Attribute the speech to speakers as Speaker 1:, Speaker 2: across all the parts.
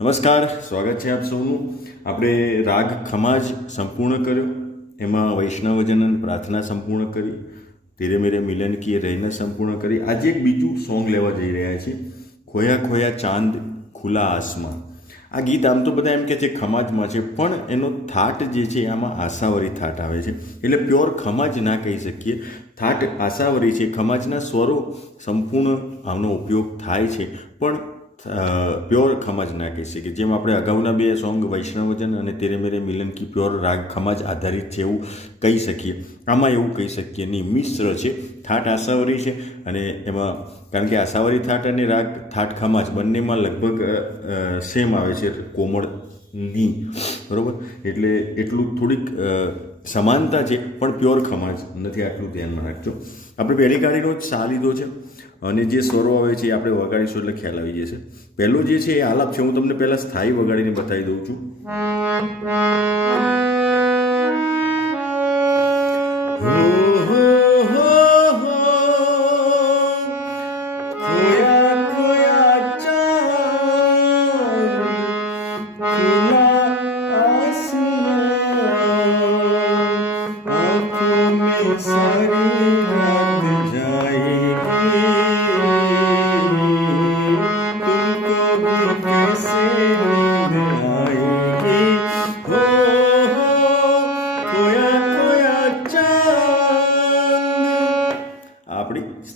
Speaker 1: નમસ્કાર, સ્વાગત છે આપ સૌનું. આપણે રાગ ખમાજ સંપૂર્ણ કર્યો. એમાં વૈષ્ણવજન પ્રાર્થના સંપૂર્ણ કરી. ધીરે મેરે મિલન કીએ રહીને સંપૂર્ણ કરી. આજે એક બીજું સોંગ લેવા જઈ રહ્યા છે ખોયા ખોયા ચાંદ ખુલ્લા આસમાન. આ ગીત આમ તો બધા એમ કે છે ખમાજમાં છે, પણ એનો થાટ જે છે આમાં આશાવરી થાટ આવે છે. એટલે પ્યોર ખમાજ ના કહી શકીએ. થાટ આશાવરી છે, ખમાજના સ્વરો સંપૂર્ણ આનો ઉપયોગ થાય છે. પણ પ્યોર ખમાજ નાખી શકીએ જેમ આપણે અગાઉના બે સોંગ વૈષ્ણવજન અને તેરે મેરે મિલન કી પ્યોર રાગ ખમાજ આધારિત છે એવું કહી શકીએ. આમાં એવું કહી શકીએ નહીં. મિશ્ર છે. થાટ આશાવરી છે અને એમાં કારણ કે આશાવરી થાટ અને રાગ થાટ ખમાજ બંનેમાં લગભગ સેમ આવે છે. કોમળની બરાબર? એટલે એટલું થોડીક સમાનતા છે, પણ પ્યોર ખમાજ નથી, આટલું ધ્યાનમાં રાખજો. આપણે પહેલી ગાડીનો જ સા લીધો છે. અને જે સ્વરો આવે છે એ આપણે વગાડીશું એટલે ખ્યાલ આવી જશે. પહેલો જે છે એ આલાપ છે. હું તમને પહેલાં સ્થાયી વગાડીને બતાવી દઉં છું. હો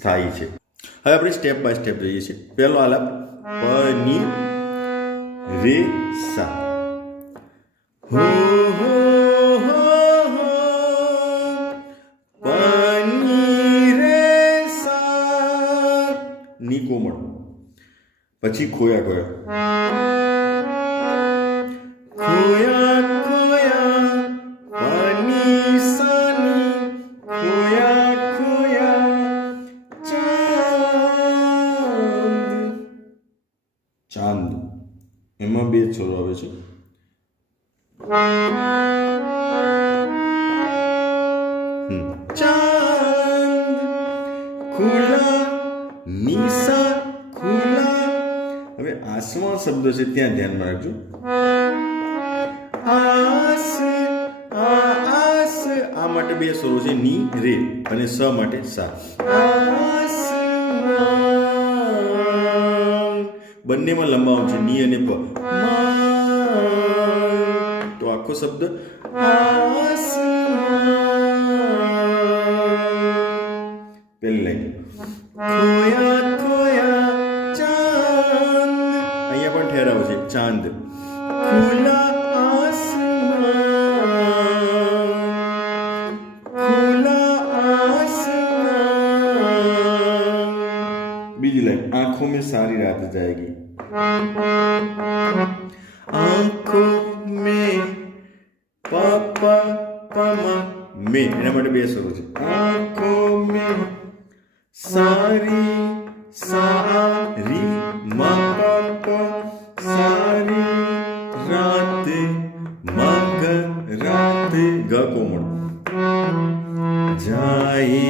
Speaker 1: સ્થાયી છે. હવે આપણે સ્ટેપ બાય સ્ટેપ જોઈએ છીએ. પહેલો આલાપ પની રે સા ની કોમળ પછી ખોયા ખોયા. બે છોરો આવે છે. ચાંદ હવે આસમા શબ્દ છે, ત્યાં ધ્યાનમાં રાખજો. આસ આસ, આ માટે બે સ્વરો છે, ની, રે અને સ માટે સા. બંનેમાં લંબાવ છે, ની અને પ. તો આખો શબ્દ પેલી લાઈન. ખોયા ખોયા, ચાંદ. અહીંયા પણ ઠેરાવ છે, ચાંદ. ખુલા બીજી લાઈન આંખો મેં સારી રાત જાયગી આંખો મેં પાપા પામા મેં એના માટે બે સ્વરો છે આંખો મેં સારી સારી મા સારી રાતે માગ રાતે ગ કોમળ જાય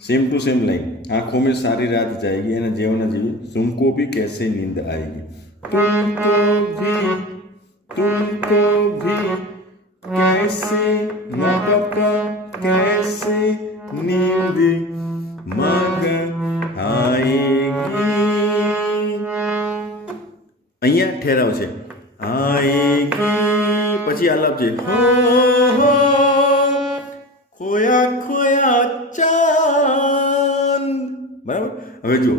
Speaker 1: सेम टू सेम लाइन आंखों में सारी रात जाएगी है ना जेवना जीवी तुमको भी कैसे नींद आएगी तुमको भी तुमको भी कैसे माँ पापा कैसे नींद मग आएगी અહીંયા ઠેરાવ છે આએગી પછી આલાપ છે હો હો ખોયા ખોયા ચાંદ બરાબર? હવે જુઓ.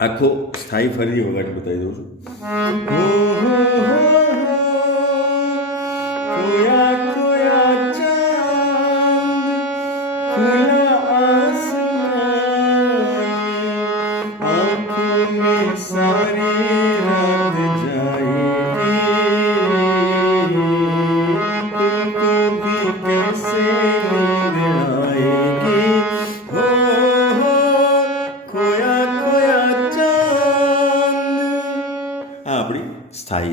Speaker 1: આખો સ્થાયી ફરી વગાડી બતાવી દઉં છું. say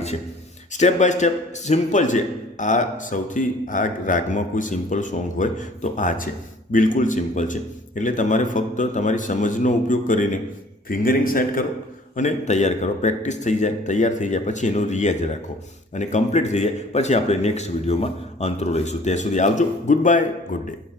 Speaker 1: છે. સ્ટેપ બાય સ્ટેપ સિમ્પલ છે. આ સૌથી, આ રાગમાં કોઈ સિમ્પલ સોંગ હોય તો આ છે. બિલકુલ સિમ્પલ છે. એટલે તમારે ફક્ત તમારી સમજનો ઉપયોગ કરીને ફિંગરિંગ સેટ કરો અને તૈયાર કરો. પ્રેક્ટિસ થઈ જાય, તૈયાર થઈ જાય, પછી એનો રિયાજ રાખો. અને કમ્પ્લીટ થઈ જાય, પછી આપણે નેક્સ્ટ વિડીયોમાં અંતરો લઈશું. ત્યાં સુધી આવજો. Good bye good day